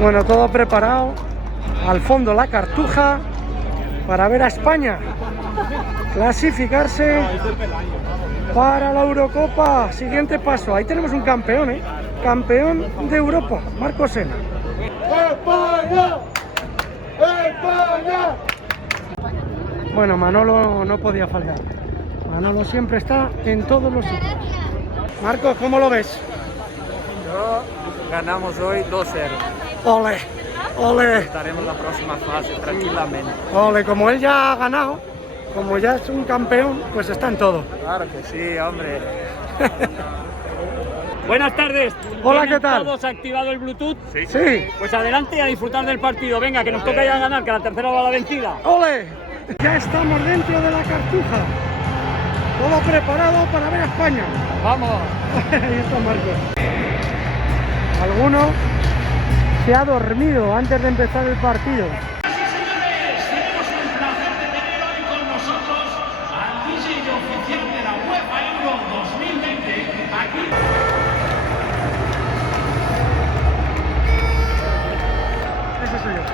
Bueno, todo preparado. Al fondo la Cartuja para ver a España clasificarse para la Eurocopa. Siguiente paso. Ahí tenemos un campeón, ¿eh? Campeón de Europa, Marcos Sena. ¡España! ¡España! Bueno, Manolo no podía faltar. Manolo siempre está en todos los sitios. Marcos, ¿cómo lo ves? Ganamos hoy 2-0. ¡Ole! ¡Ole! Estaremos en la próxima fase tranquilamente. Ole, como él ya ha ganado, como ya es un campeón, pues está en todo. Claro que sí, hombre. Buenas tardes. Hola, ¿qué tal? ¿Todos activado el Bluetooth? Sí. Pues adelante y a disfrutar del partido. Venga, que nos toca ya ganar, que la tercera va a la vencida. ¡Ole! Ya estamos dentro de la Cartuja. Todo preparado para ver a España. Vamos. Ahí está Marcos. Alguno se ha dormido antes de empezar el partido. Tenemos el placer de tener hoy con nosotros al DJ oficial de la UEFA Euro 2020. Aquí. Ese soy yo.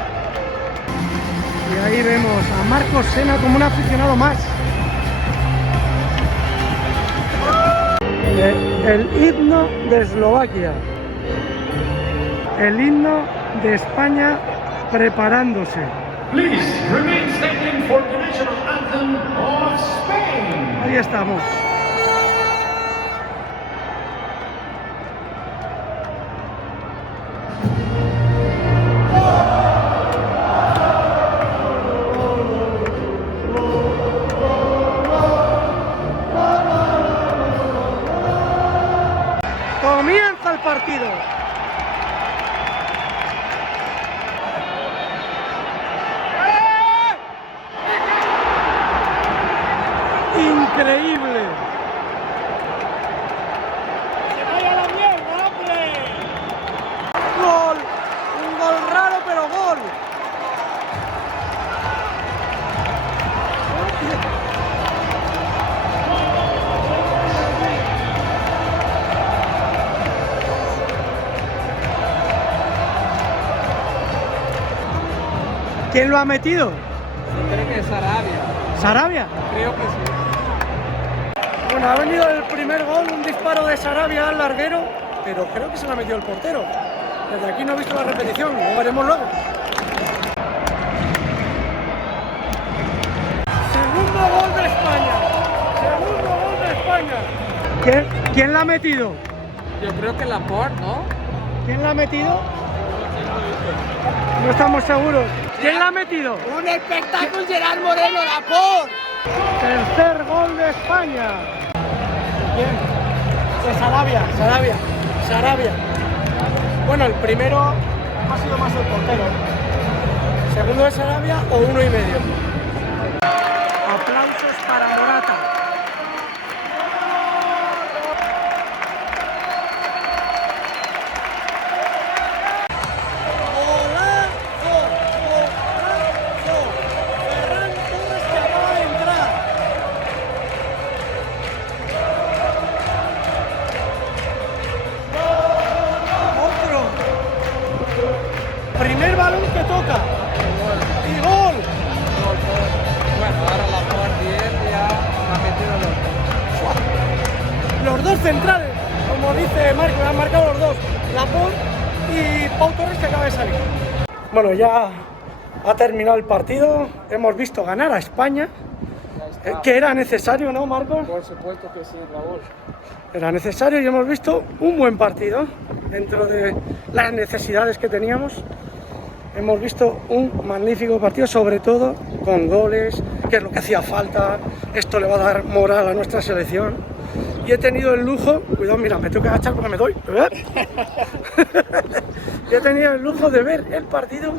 Y ahí vemos a Marcos Sena como un aficionado más. El himno de Eslovaquia. El himno de España preparándose. Please remain standing for the national anthem of Spain. Ahí estamos. Comienza el partido. Increíble. ¡Se vaya la mierda, hombre! Gol. Un gol raro, pero gol. ¿Quién lo ha metido? Creo que es Arabia. ¿Sarabia? Creo que sí. Bueno, ha venido el primer gol, un disparo de Sarabia al larguero, pero creo que se lo ha metido el portero. Desde aquí no he visto la repetición, lo veremos luego. Segundo gol de España. Segundo gol de España. ¿Quién la ha metido? Yo creo que Laporte, ¿no? ¿Quién la ha metido? No estamos seguros. ¿Quién la ha metido? ¡Un espectáculo, Gerard Moreno, Laporte! Tercer gol de España. ¿Quién? De Sarabia. Bueno, el primero ha sido más el portero. Segundo de Sarabia o 1,5. Aplausos para Morata. Ferran Torres que acaba de entrar. Otro. Primer balón que toca. Y gol. Bueno, ahora Laporte y él ya han metido los dos. Los dos centrales, como dice Marco, han marcado los dos. Laporte y Pau Torres que acaba de salir. Bueno, ya ha terminado el partido. Hemos visto ganar a España. Que era necesario, ¿no, Marcos? Por supuesto que sí, Raúl. Era necesario y hemos visto un buen partido dentro de las necesidades que teníamos. Hemos visto un magnífico partido, sobre todo con goles, que es lo que hacía falta. Esto le va a dar moral a nuestra selección. Y he tenido el lujo, cuidado, mira, me tengo que agachar porque me doy. Y he tenido el lujo de ver el partido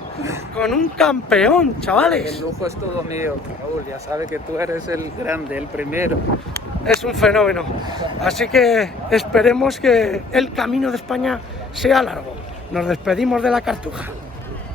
con un campeón, chavales. El lujo es todo mío, Raúl. Ya sabes que tú eres el grande, el primero. Es un fenómeno. Así que esperemos que el camino de España sea largo. Nos despedimos de la Cartuja.